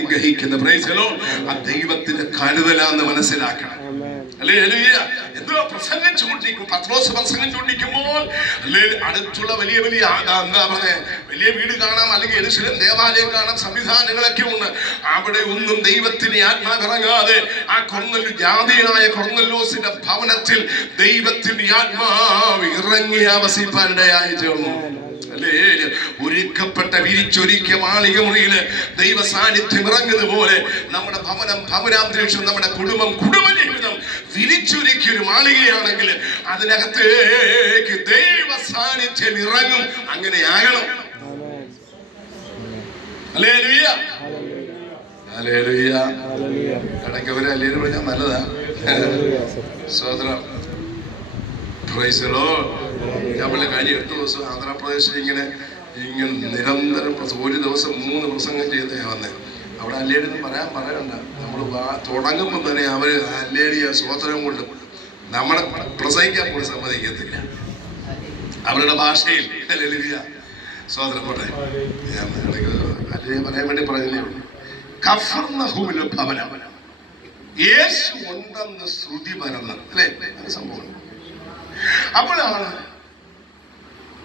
അനുഗ്രഹിക്കുന്നത്. Praise the Lord. ആ ദൈവത്തിന്റെ കരുതലാന്ന് മനസ്സിലാക്കണം. ഹല്ലേലൂയ. എന്തുവാ പ്രസംഗിച്ചുകൊണ്ടിരിക്കും? പത്രോസ് പ്രസംഗിച്ചുകൊണ്ടിരിക്കുമ്പോൾ അടുത്തുള്ള വലിയ വലിയ എന്താ പറയുക, വലിയ വീട് കാണാം, അല്ലെങ്കിൽ യെരൂശലേം ദേവാലയം കാണാം, സംവിധാനങ്ങളൊക്കെ ഉണ്ട്. അവിടെ ഒന്നും ദൈവത്തിന് ആത്മാവിറങ്ങാതെ ആ ജാതിയായ കൊർന്നല്യോസിന്റെ ഭവനത്തിൽ ദൈവത്തിന്റെ ആത്മാവ് ഇറങ്ങി വസിപ്പാനിടയായി തീർന്നു. ഒരുക്കപ്പെട്ട വിരിച്ചൊരുക്കിയ മാളിക മുറിയില് ദൈവ സാന്നിധ്യം ഇറങ്ങുന്നത് പോലെ നമ്മുടെ ഭവനാന്തരീക്ഷം, നമ്മുടെ കുടുംബജീവിതം വിരിച്ചൊരുക്കിയ ഒരു മാളികയാണെങ്കിൽ അതിനകത്തേക്ക് ദൈവ സാന്നിധ്യം ഇറങ്ങും. അങ്ങനെ ആകണം. Hallelujah, hallelujah. ഇടയ്ക്ക് ഒരു ഹല്ലേലൂയ പറഞ്ഞാൽ നല്ലതാ. സ്തോത്രം. Praise the Lord. നമ്മൾ കഴിഞ്ഞ 8 ദിവസം ആന്ധ്രാപ്രദേശിൽ ഇങ്ങനെ നിരന്തരം ഒരു ദിവസം 3 പ്രസംഗം ചെയ്തേ വന്നേ. അവിടെ അല്ലേടിന്ന് പറയണ്ട. നമ്മൾ തുടങ്ങുമ്പോൾ തന്നെ അവര് അല്ലേടിയ സ്വോത്രം കൊണ്ട് നമ്മളെ പ്രസംഗിക്കാൻ പോലും സമ്മതിക്കത്തില്ല. അവരുടെ ഭാഷയിൽ സ്വോത്രം പോട്ടെ. അല്ലേ പറയാൻ വേണ്ടി പറയുന്നേ ഉള്ളൂ. കഫർന്നഹൂമിലെ ഭവനം യേശു ഉണ്ടെന്ന് ശ്രുതി പരന്ന്, അല്ലേ? സംഭവം. അപ്പോഴാണ്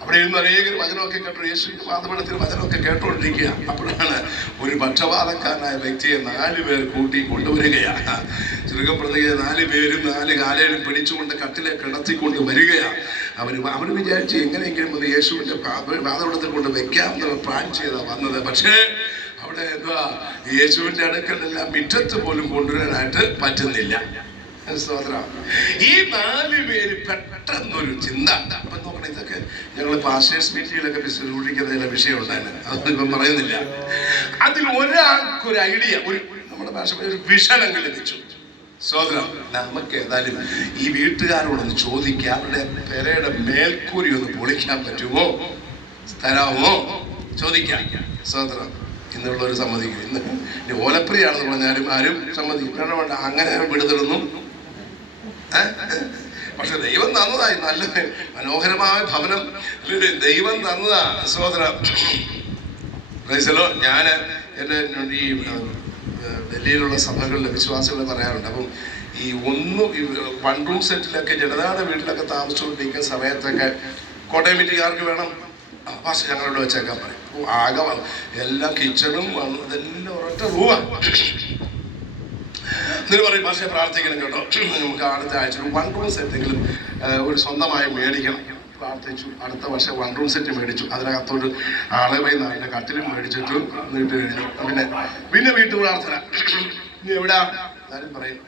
അവിടെ ഇരുന്ന് അനേകർ വചനമൊക്കെ കേട്ടോ, യേശുവിന്റെ പാദപീഠത്തിൽ വചനമൊക്കെ കേട്ടോണ്ടിരിക്കുക. അപ്പോഴാണ് ഒരു പക്ഷപാതക്കാരനായ വ്യക്തിയെ 4 പേർ കൂട്ടി കൊണ്ടുവരികയാണ്. ചുരുക്കം പറഞ്ഞ 4 പേരും 4 കാലേലും പിടിച്ചുകൊണ്ട് കട്ടിലെ കിടത്തിക്കൊണ്ട് വരികയാണ്. അവർ വിചാരിച്ച് എങ്ങനെയെങ്കിലും ഒന്ന് യേശുവിന്റെ പാദപീഠത്തിൽ കൊണ്ട് വെക്കാമെന്നുള്ള പ്ലാൻ ചെയ്താ വന്നത്. പക്ഷേ അവിടെ എന്താ, യേശുവിന്റെ അടുക്കലെല്ലാം മുറ്റത്ത് പോലും കൊണ്ടുവരാനായിട്ട് പറ്റുന്നില്ല. ഈ 4 പേര് പെട്ടെന്നൊരു ചിന്ത. അപ്പൊ നോക്കണം, ഇതൊക്കെ ഞങ്ങൾ പാസ്റ്റേഴ്സ് മീറ്റിങ്ങിലൊക്കെ വിളിക്കുന്ന വിഷയം ഉണ്ടായിരുന്നു, അതൊന്നും പറയുന്നില്ല. അതിൽ ഒരാൾക്കൊരു ഐഡിയ, നമ്മുടെ ഭാഷ ഒരു വിഷനം ലഭിച്ചു. സോദരം, നമുക്ക് ഏതായാലും ഈ വീട്ടുകാരോടൊന്ന് ചോദിക്കാം, അവരുടെ പെരയുടെ മേൽക്കൂരി ഒന്ന് പൊളിക്കാൻ പറ്റുമോ, തരാമോ ചോദിക്കാം. സോദരം, ഇന്നുള്ളവർ സമ്മതിക്കും. ഇന്ന് ഓലപ്രിയാണെന്ന് പറഞ്ഞാലും ആരും സമ്മതിക്കും. വേണ്ട, അങ്ങനെ വിടുതലൊന്നും. പക്ഷെ ദൈവം തന്നതായി നല്ല മനോഹരമായ ഭവനം, ദൈവം തന്നതാ. സഹോദര, ഞാൻ എൻ്റെ ഈ ഡൽഹിയിലുള്ള സഭകളിലെ വിശ്വാസികളെ പറയാറുണ്ട്. അപ്പം ഈ 1 റൂം സെറ്റിലൊക്കെ ജനതാടെ വീട്ടിലൊക്കെ താമസിച്ചുകൊണ്ടിരിക്കുന്ന സമയത്തൊക്കെ കോട്ടയം വീട്ടുകാർക്ക് വേണം, പക്ഷെ ഞങ്ങളോട് വെച്ചേക്കാൻ പറയും. ആകെ എല്ലാം കിച്ചണും അതെല്ലാം ഒരൊറ്റ റൂമാണ്. എന്നിട്ട് പറയും, പക്ഷേ പ്രാർത്ഥിക്കണം കേട്ടോ, നമുക്ക് അടുത്ത ആഴ്ച 1 റൂം സെറ്റെങ്കിലും ഒരു സ്വന്തമായി മേടിക്കണം. പ്രാർത്ഥിച്ചു. അടുത്ത വർഷം 1 റൂം സെറ്റ് മേടിച്ചു. അതിനകത്തോട്ട് ആളെ പോയി 4 കട്ടിലും മേടിച്ചിട്ട് നീട്ട് കഴിഞ്ഞു. പിന്നെ വീട്ടു പ്രാർത്ഥന. ഇനി എവിടാ എല്ലാവരും പറയും,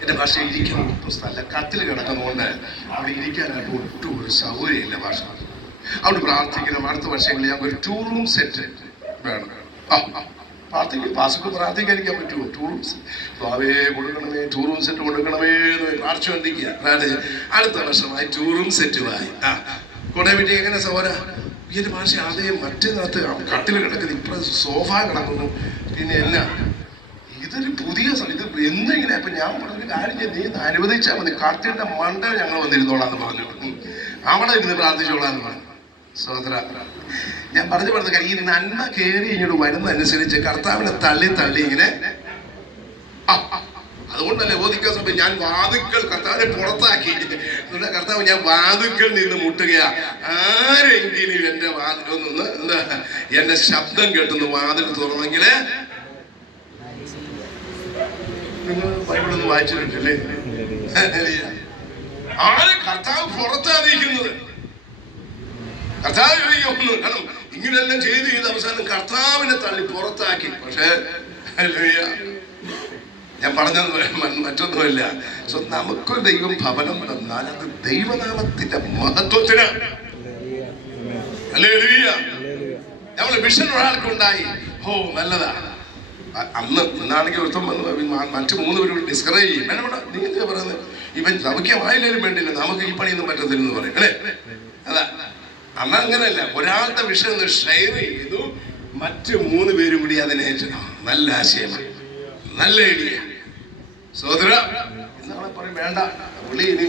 എൻ്റെ ഭാഷ ഇരിക്കണം സ്ഥലം കട്ടിൽ കിടക്കുന്നതുകൊണ്ട് അവിടെ ഇരിക്കാനായിട്ട് ഒട്ടും ഒരു സൗകര്യമില്ല ഭാഷ. അവിടെ പ്രാർത്ഥിക്കണം, അടുത്ത വർഷങ്ങളിൽ ഞങ്ങൾക്ക് ഒരു 2 റൂം സെറ്റ് വേണം. പാസ്ക്ക് പ്രാർത്ഥിക്കാനിരിക്കാൻ പറ്റുമോ? 2 റൂംസ് ഭാവേ കൊടുക്കണമേ, 2 റൂം സെറ്റ് കൊടുക്കണമേ എന്ന് പ്രാർത്ഥിച്ചുകൊണ്ടിരിക്കുക. അടുത്ത വർഷമായി 2 റൂം സെറ്റുമായി. കോട്ടയം വീട്ടിൽ എങ്ങനെ സഹോദര, ഈ ഭാഷ ആദ്യം മറ്റേതിനകത്ത് കട്ടിൽ കിടക്കുന്നു, ഇപ്പം സോഫ കിടക്കുന്നു, പിന്നെ എന്നാ ഇതൊരു പുതിയ ഇത് എന്തെങ്കിലും. അപ്പൊ ഞാൻ പറഞ്ഞ കാര്യം, നീ അനുവദിച്ചാൽ മതി, കട്ടിലിന്റെ മണ്ട ഞങ്ങൾ വന്നിരുന്നോളാന്ന് പറഞ്ഞു. അവിടെ ഇരുന്ന് പ്രാർത്ഥിച്ചോളാന്ന് പറഞ്ഞു. സഹോദര, ഞാൻ പറഞ്ഞു കാര്യം, ഈ നന്മ കയറി ഇങ്ങോട്ട് വരുന്നതനുസരിച്ച് കർത്താവിനെ തള്ളി ഇങ്ങനെ. അതുകൊണ്ടല്ലേ ബോധിക്കാൻ സമയം ഞാൻ വാതുക്കൾ കർത്താവിനെ പുറത്താക്കി. കർത്താവ്, ഞാൻ വാതുക്കൾ നിന്ന് മുട്ടുകയാ, ആരെങ്കിലും എന്റെ വാതിലൊന്ന് എന്താ എന്റെ ശബ്ദം കേട്ടൊന്ന് വാതിൽ തുറന്നെങ്കില്. നിങ്ങൾ ബൈബിളൊന്നും വായിച്ചിട്ടില്ലേ? ആരെ കർത്താവ് പുറത്തായിരിക്കുന്നത്? കർത്താവ് കാരണം ഇങ്ങനെല്ലാം ചെയ്ത് അവസാനം കർത്താവിനെ തള്ളി പുറത്താക്കി. പക്ഷേ ഞാൻ പറഞ്ഞത് മറ്റൊന്നുമല്ല. നമുക്കൊരു ദൈവം ഭവനം തന്നാൽ അത് ദൈവനാമത്തിന്റെ മഹത്വത്തിന്. നമ്മൾ വിഷൻ ഒരാൾക്കുണ്ടായി, നല്ലതാ. ഇന്നാണെങ്കിൽ ഒരുത്തം വന്ന് മറ്റു 3 പേര് ഡിസ്കറേജ് ചെയ്യും. നീ എന്താ പറയുന്നത്, ഇവൻ സൗഖ്യമായില്ലേലും വേണ്ടില്ല, നമുക്ക് ഈ പണിയൊന്നും പറ്റത്തില്ലെന്ന് പറയും, അല്ലേ? അതാ അന്ന് അങ്ങനെയല്ല. ഒരാളുടെ വിഷയം ഒന്ന് ഷെയർ ചെയ്തു, മറ്റു 3 പേരും കൂടി അതിനെ നല്ല ആശയമാണ്, നല്ല ഐഡിയ. സഹോദര, എന്നാളെ പറയും വേണ്ട, പുള്ളി ഇനി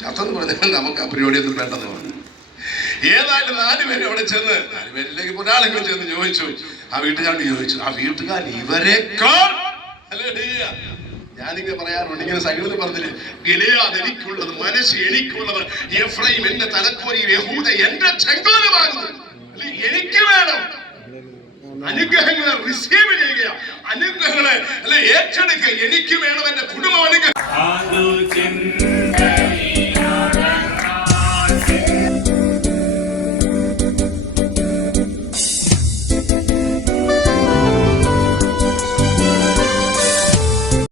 ചത്തെന്ന് പറഞ്ഞാൽ നമുക്ക് ആ പരിപാടിയൊന്നും വേണ്ടെന്ന് പറഞ്ഞു. ഏതായാലും 4 പേര് അവിടെ ചെന്ന്, 4 പേരിലേക്ക് ഒരാളെങ്കിലും ചെന്ന് ചോദിച്ചു, ആ വീട്ടുകാരോട് ചോദിച്ചു. ആ വീട്ടുകാർ ഇവരെക്കാൾ ഞാനിങ്ങനെ പറയാറുണ്ട്, ഇങ്ങനെ സകലത്തിൽ പറഞ്ഞില്ലേ, ഗിലെയാദ് എനിക്കുള്ളത്, മനസ്സ് എനിക്കുള്ളത്, എഫ്രൈം എന്റെ തലക്കോരിയും, യഹൂദ എന്റെ ചെങ്കോലമാകുന്നു. എനിക്ക് വേണം അനുഗ്രഹങ്ങളെ റിസീവ് ചെയ്യുക, അനുഗ്രഹങ്ങളെ ഏറ്റെടുക്കുക. എനിക്ക് വേണം എന്റെ കുടുംബം അനുഗ്രഹം.